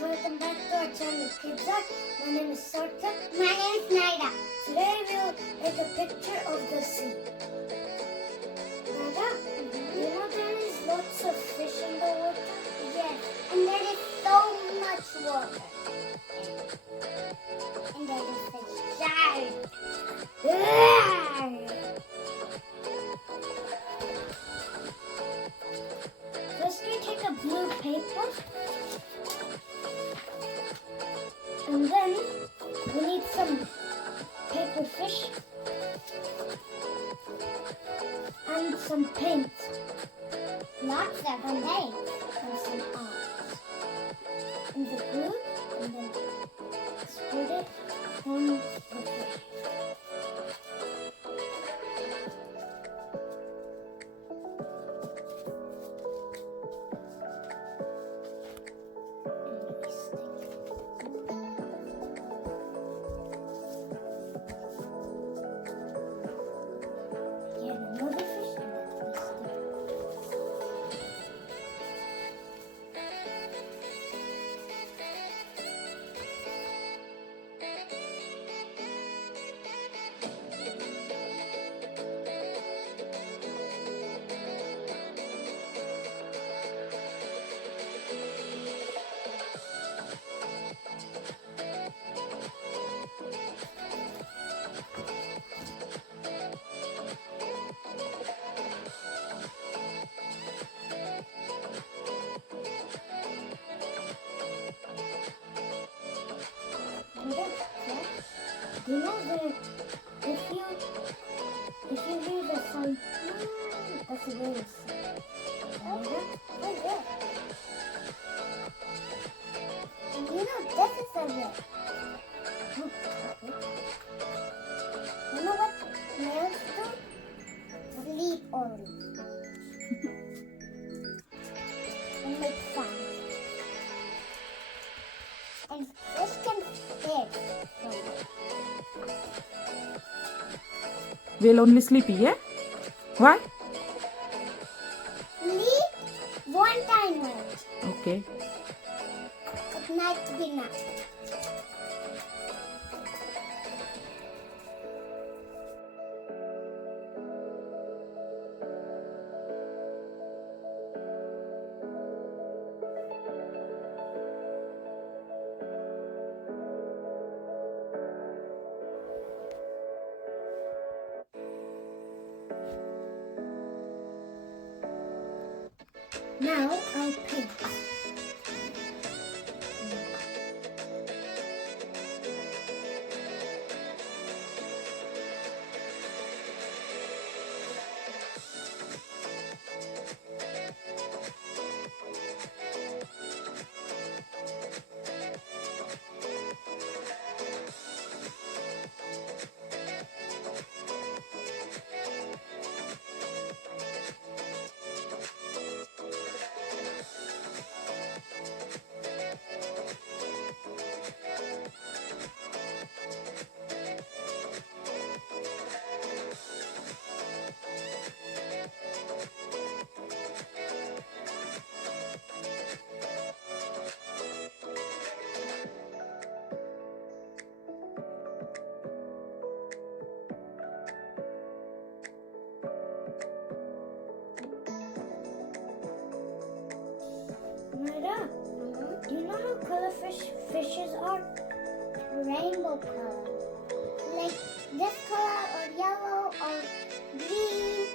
guys, welcome back to our channel Kids Art. My name is Sart. My name is Naida. Today we'll make a picture of the sea. Naida, you know there is lots of fish in the water? Yes, and there is so much water. And there is a shark. First we take a blue paper. And then we need some paper fish and some paint. Lots of paint and some art. And the glue, and then spread it on the fish. You know that if you hear the sound, that's a whale. What's that? And you know this is a whale. You know what whales do? Sleep only. And make sound. And fish can stare from it. We'll only sleep here. Why? Sleep one time only. Okay. At night be night. Now I'll paint. Naida, do you know how color fishes are? Rainbow color. Like this color or yellow or green.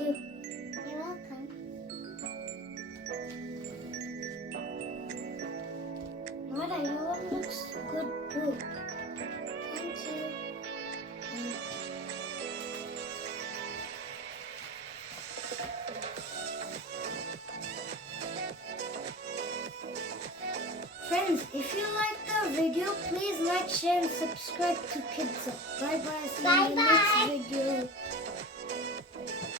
you. You're welcome. Mother, your one looks good too. Thank you. Friends, if you like the video, please like, share, and subscribe to Kids Up. Bye bye. See you in the next video.